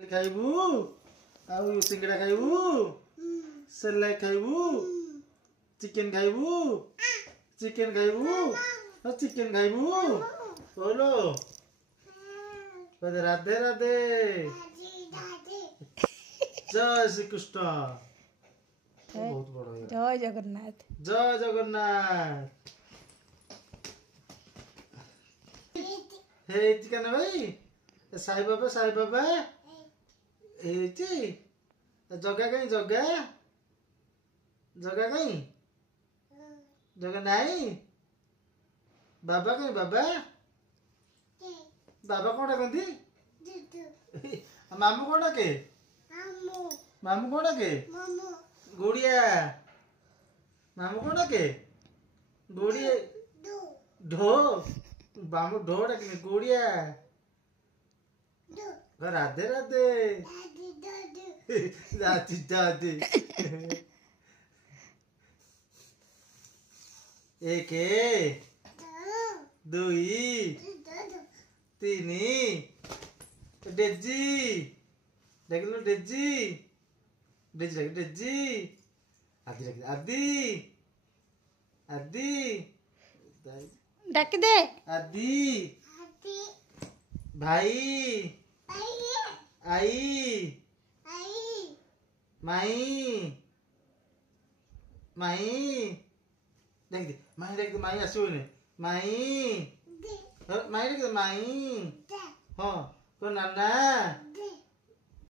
खाइबू आउ सिंगड़ा खाइबू सेलाई खाइबू chicken खाइबू chicken खाइबू chicken खाइबू बोलो राधे राधे जय श्री कृष्ण बहुत बड़ा जय जगन्नाथ जय जगन्नाथ हे चिकन भाई साई बाबा जगह कहीं जगह कहीं जगह नहीं बाबा कहीं बाबा कौन डाकती मामू कौन डाके मामू कौन डाके गुड़िया मामू कौन डाके गुड़िया ढो मामू ढो डाके गुड़िया राधे राधे दादी दादी एक दुई तीन डेजी देख लो डेजी डेजी लगे डेजी आदि लगे आदि आदि डाक दे आदि भाई आई माई माई देख दे माई आसो माई माई देख दे माई हाँ तो नाना